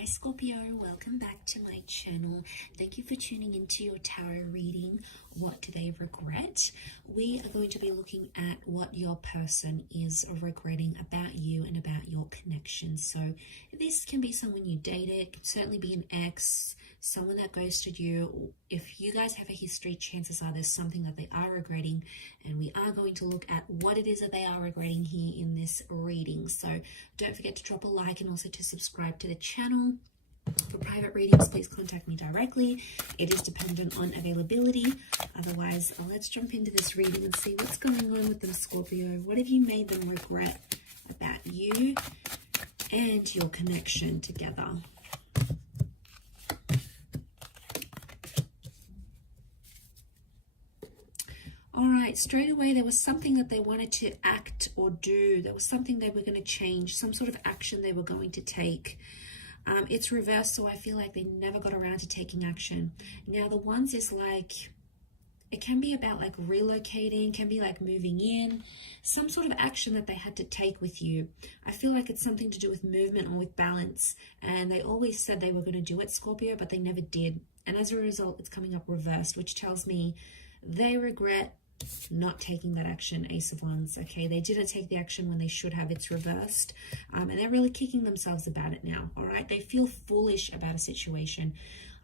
Hi Scorpio, welcome back to my channel. Thank you for tuning into your tarot reading. What do they regret? We are going to be looking at what your person is regretting about you and about your connection. So this can be someone you dated, can certainly be an ex, someone that ghosted you. If you guys have a history, chances are there's something that they are regretting, and we are going to look at what it is that they are regretting here in this reading. So don't forget to drop a like and also to subscribe to the channel. For private readings, please contact me directly. It is dependent on availability. Otherwise, let's jump into this reading and see what's going on with them, Scorpio. What have you made them regret about you and your connection together? All right, straight away, there was something that they wanted to act or do. There was something they were going to change, some sort of action they were going to take. It's reversed, so I feel like they never got around to taking action. Now, the ones is like, it can be about like relocating, can be like moving in, some sort of action that they had to take with you. I feel like it's something to do with movement or with balance. And they always said they were going to do it, Scorpio, but they never did. And as a result, it's coming up reversed, which tells me they regret not taking that action. Ace of Wands. Okay, they didn't take the action when they should have. It's reversed, and they're really kicking themselves about it now. All right, they feel foolish about a situation.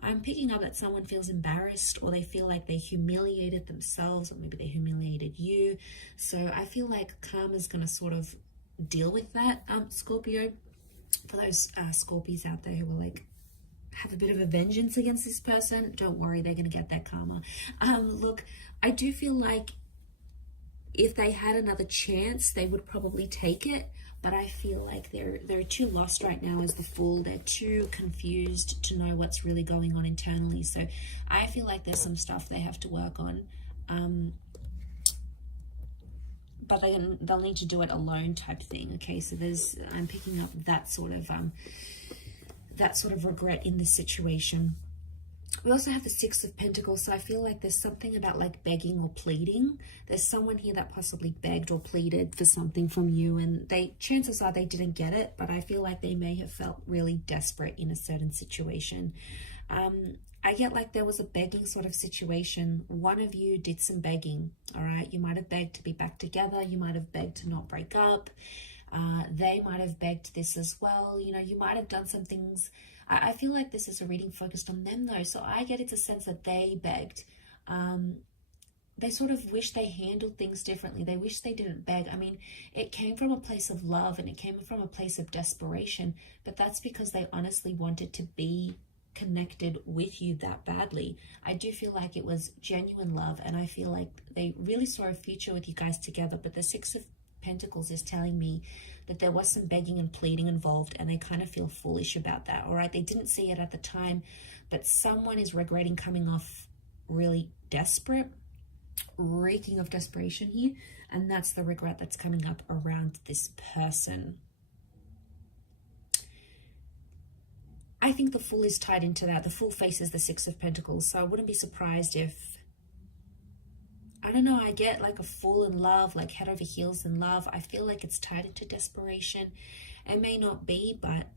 I'm picking up that someone feels embarrassed, or they feel like they humiliated themselves, or maybe they humiliated you. So I feel like karma's going to sort of deal with that, Scorpio. For those Scorpios out there who are like, have a bit of a vengeance against this person, don't worry, they're going to get that karma. Look, I do feel like if they had another chance, they would probably take it, but I feel like they're too lost right now as the Fool. They're too confused to know what's really going on internally. So I feel like there's some stuff they have to work on, but they'll need to do it alone type thing. Okay, so I'm picking up that sort of regret in this situation. We also have the Six of Pentacles, so I feel like there's something about like begging or pleading. There's someone here that possibly begged or pleaded for something from you, and chances are they didn't get it, but I feel like they may have felt really desperate in a certain situation. I get like there was a begging sort of situation. One of you did some begging, all right? You might have begged to be back together. You might have begged to not break up. They might have begged this as well. You know, you might have done some things. I feel like this is a reading focused on them though. So I get it's a sense that they begged. They sort of wish they handled things differently. They wish they didn't beg. I mean, it came from a place of love and it came from a place of desperation, but that's because they honestly wanted to be connected with you that badly. I do feel like it was genuine love, and I feel like they really saw a future with you guys together. But the Six of Pentacles is telling me that there was some begging and pleading involved, and they kind of feel foolish about that. All right, they didn't see it at the time, but someone is regretting coming off really desperate, reeking of desperation here, and that's the regret that's coming up around this person. I think the Fool is tied into that. The Fool faces the Six of Pentacles, so I wouldn't be surprised if, I don't know, I get like a Fool in love, like head over heels in love. I feel like it's tied into desperation. It may not be, but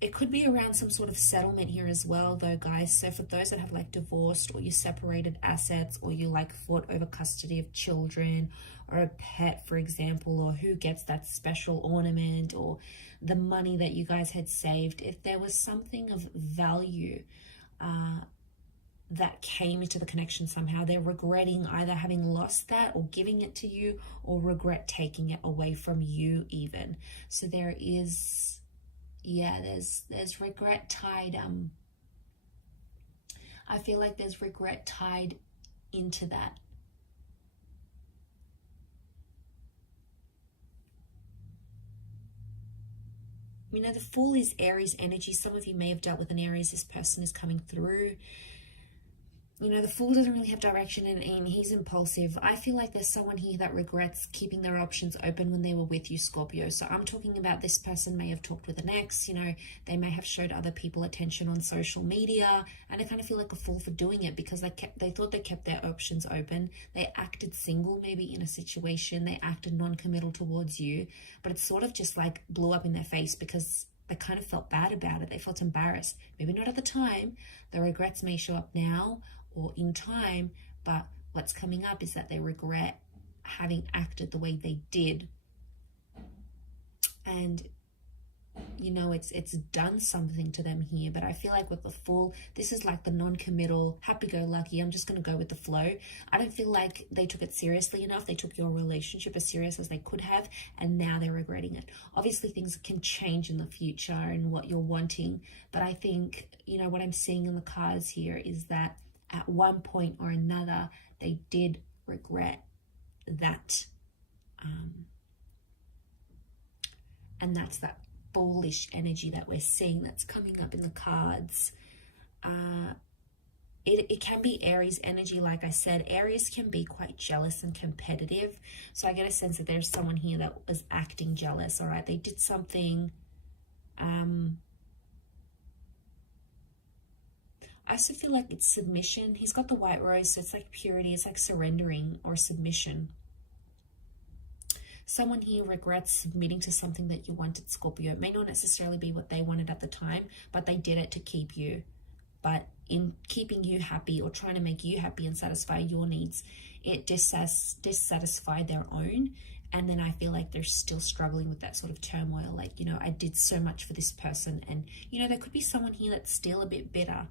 it could be around some sort of settlement here as well though, guys. So for those that have like divorced, or you separated assets, or you like fought over custody of children or a pet, for example, or who gets that special ornament, or the money that you guys had saved, if there was something of value that came into the connection somehow, they're regretting either having lost that or giving it to you, or regret taking it away from you even. So there is, yeah, there's regret tied. I feel like there's regret tied into that. You know, the Fool is Aries energy. Some of you may have dealt with an Aries. This person is coming through. You know, the Fool doesn't really have direction, and he's impulsive. I feel like there's someone here that regrets keeping their options open when they were with you, Scorpio. So I'm talking about this person may have talked with an ex, you know, they may have showed other people attention on social media, and I kind of feel like a fool for doing it because they thought they kept their options open. They acted single maybe in a situation. They acted non-committal towards you, but it sort of just like blew up in their face because they kind of felt bad about it. They felt embarrassed. Maybe not at the time. The regrets may show up now or in time, but what's coming up is that they regret having acted the way they did. And you know, it's done something to them here. But I feel like with the Fool, this is like the non-committal, happy-go-lucky, I'm just going to go with the flow. I don't feel like they took it seriously enough. They took your relationship as serious as they could have, and now they're regretting it. Obviously, things can change in the future and what you're wanting, but I think, you know, what I'm seeing in the cards here is that at one point or another, they did regret that. And that's that foolish energy that we're seeing that's coming up in the cards. It can be Aries energy. Like I said, Aries can be quite jealous and competitive. So I get a sense that there's someone here that was acting jealous. All right, they did something. I also feel like it's submission. He's got the white rose, so it's like purity. It's like surrendering or submission. Someone here regrets submitting to something that you wanted, Scorpio. It may not necessarily be what they wanted at the time, but they did it to keep you. But in keeping you happy or trying to make you happy and satisfy your needs, it dissatisfied their own. And then I feel like they're still struggling with that sort of turmoil. Like, you know, I did so much for this person. And, you know, there could be someone here that's still a bit bitter.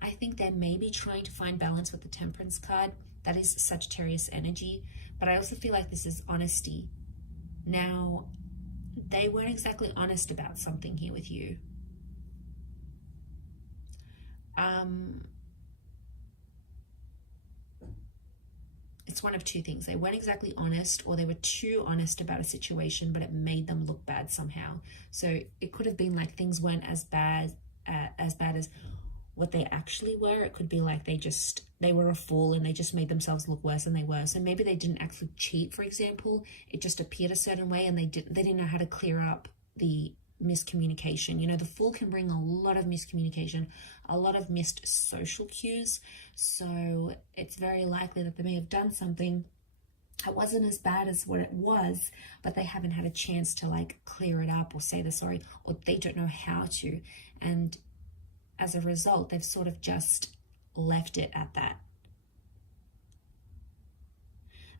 I think they may be trying to find balance with the Temperance card. That is Sagittarius energy. But I also feel like this is honesty. Now, they weren't exactly honest about something here with you. It's one of two things. They weren't exactly honest, or they were too honest about a situation, but it made them look bad somehow. So it could have been like things weren't as bad as what they actually were. It could be like they were a fool and they just made themselves look worse than they were. So maybe they didn't actually cheat, for example. It just appeared a certain way, and they didn't know how to clear up the miscommunication. You know, the Fool can bring a lot of miscommunication, a lot of missed social cues. So it's very likely that they may have done something that wasn't as bad as what it was, but they haven't had a chance to like clear it up or say they're sorry, or they don't know how to. And as a result, they've sort of just left it at that.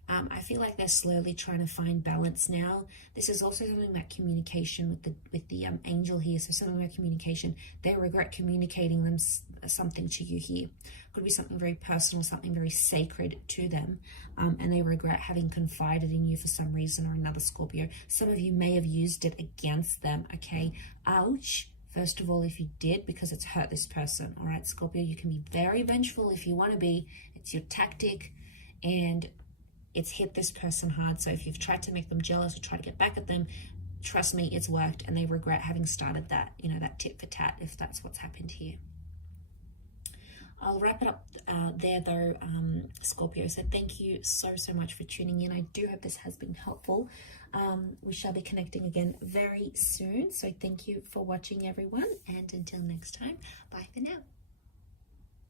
I feel like they're slowly trying to find balance now. This is also something about communication with the angel here. So something about communication. They regret communicating them something to you here. Could be something very personal, something very sacred to them. And they regret having confided in you for some reason or another, Scorpio. Some of you may have used it against them, okay? Ouch. First of all, if you did, because it's hurt this person, all right, Scorpio, you can be very vengeful if you want to be. It's your tactic, and it's hit this person hard. So if you've tried to make them jealous or try to get back at them, trust me, it's worked, and they regret having started that, you know, that tit for tat, if that's what's happened here. I'll wrap it up there though, Scorpio. So thank you so much for tuning in. I do hope this has been helpful. We shall be connecting again very soon. So thank you for watching, everyone. And until next time, bye for now.